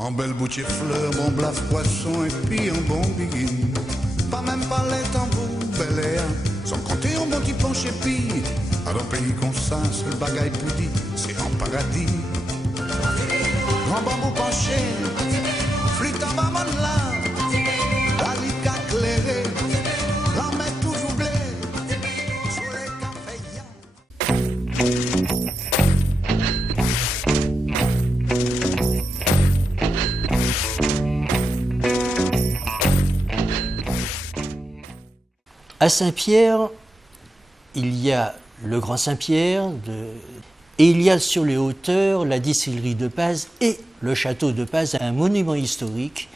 En belle boutique fleur, mon blaf poisson et puis un bon biguine. Pas même pas les tambours, bel air, sans compter un bon petit penche et puis, à un pays comme ça, c'est le bagaille plus dit, c'est en paradis. Grand bambou penché, flûte en bas là, dalica clairé, la mer toujours blé, sous les À Saint-Pierre, il y a le Grand Saint-Pierre, et il y a sur les hauteurs la distillerie de Paz et le château de Paz, un monument historique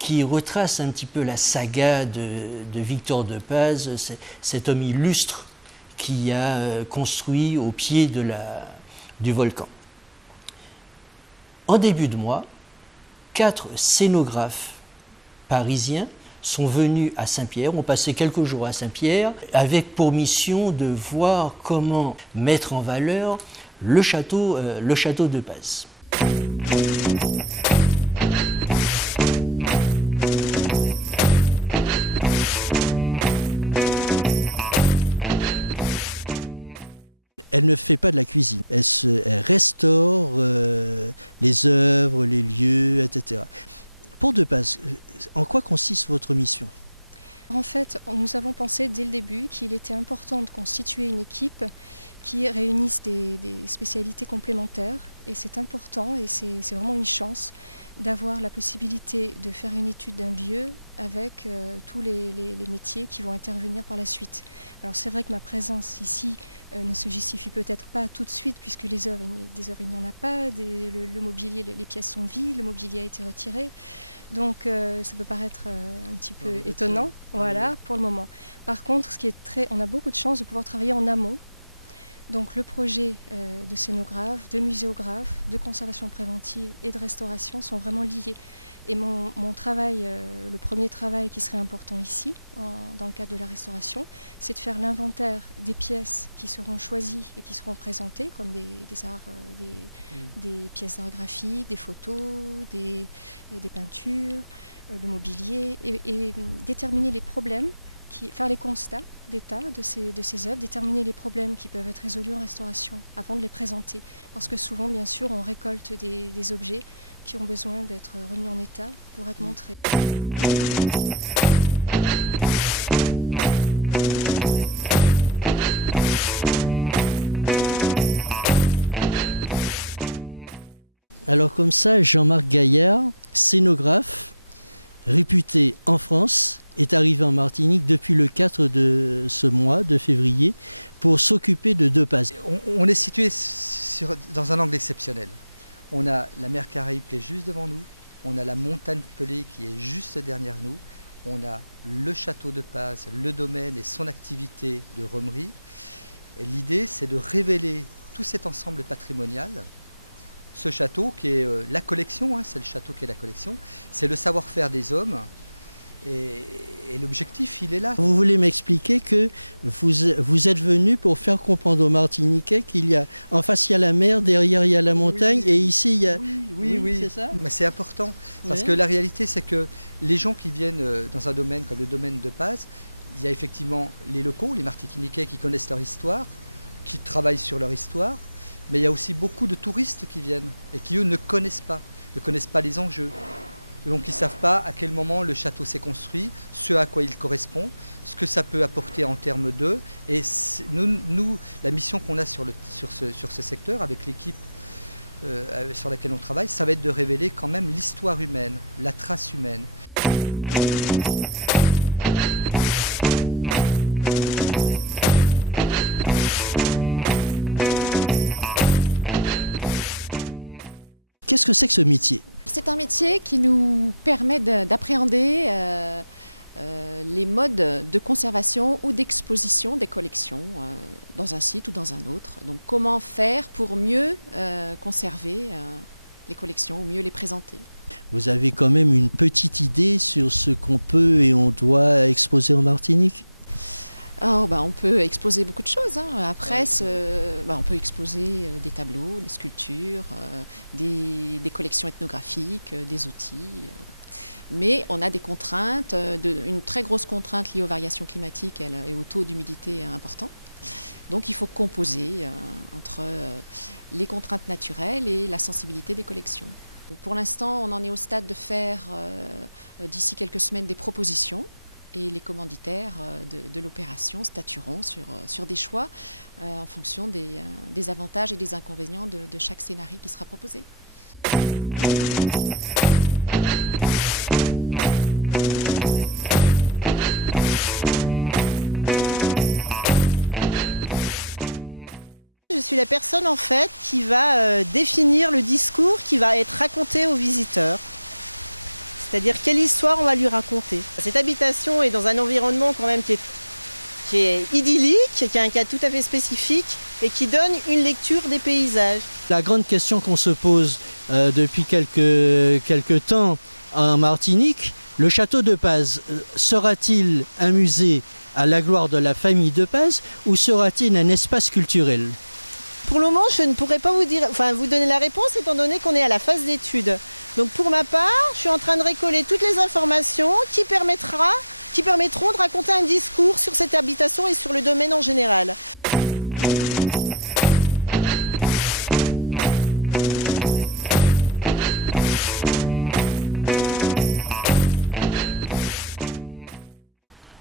qui retrace un petit peu la saga de Victor de Paz, cet homme illustre qui a construit au pied du volcan. En début de mois, 4 scénographes parisiens sont venus à Saint-Pierre, ont passé quelques jours à Saint-Pierre, avec pour mission de voir comment mettre en valeur le château de Paz.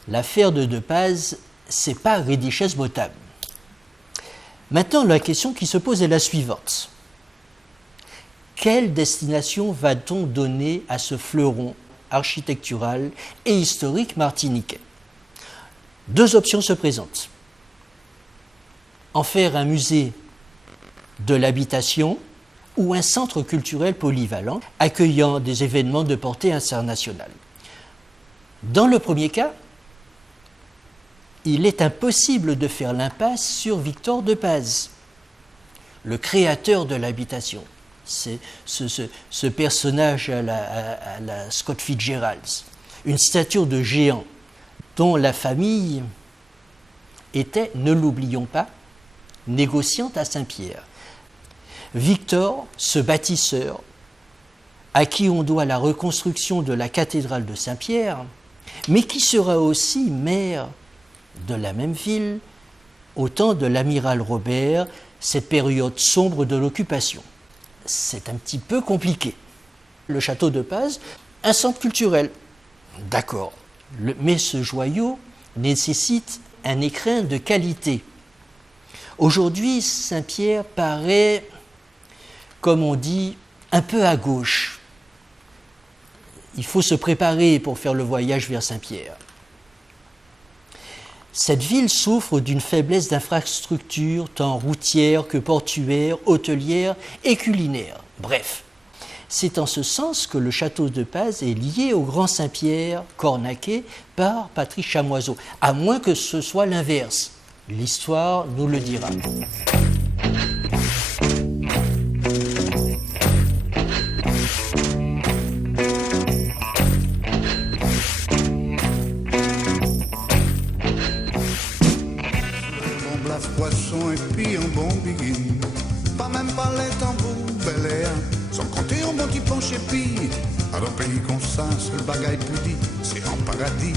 l'affaire de Paz, c'est pas Ridiches Botham. Maintenant, la question qui se pose est la suivante. Quelle destination va-t-on donner à ce fleuron architectural et historique martiniquais? Deux options se présentent. En faire un musée de l'habitation ou un centre culturel polyvalent accueillant des événements de portée internationale. Dans le premier cas, il est impossible de faire l'impasse sur Victor de Paz, le créateur de l'habitation. C'est ce personnage à la Scott Fitzgerald, une stature de géant dont la famille était, ne l'oublions pas, négociante à Saint-Pierre. Victor, ce bâtisseur, à qui on doit la reconstruction de la cathédrale de Saint-Pierre, mais qui sera aussi maire de la même ville au temps de l'amiral Robert, cette période sombre de l'occupation. C'est un petit peu compliqué. Le château de Paz, un centre culturel, d'accord, mais ce joyau nécessite un écrin de qualité. Aujourd'hui, Saint-Pierre paraît, comme on dit, un peu à gauche. Il faut se préparer pour faire le voyage vers Saint-Pierre. Cette ville souffre d'une faiblesse d'infrastructures, tant routières que portuaires, hôtelières et culinaires. Bref, c'est en ce sens que le château de Paz est lié au Grand Saint-Pierre, cornaqué par Patrice Chamoiseau, à moins que ce soit l'inverse. L'histoire nous le dira. Poisson et puis un bon biguine. Pas même pas les tambours, bel air. Sans compter un bon petit penché puis. À un pays comme ça, c'est le bagaille plus dit. C'est en paradis.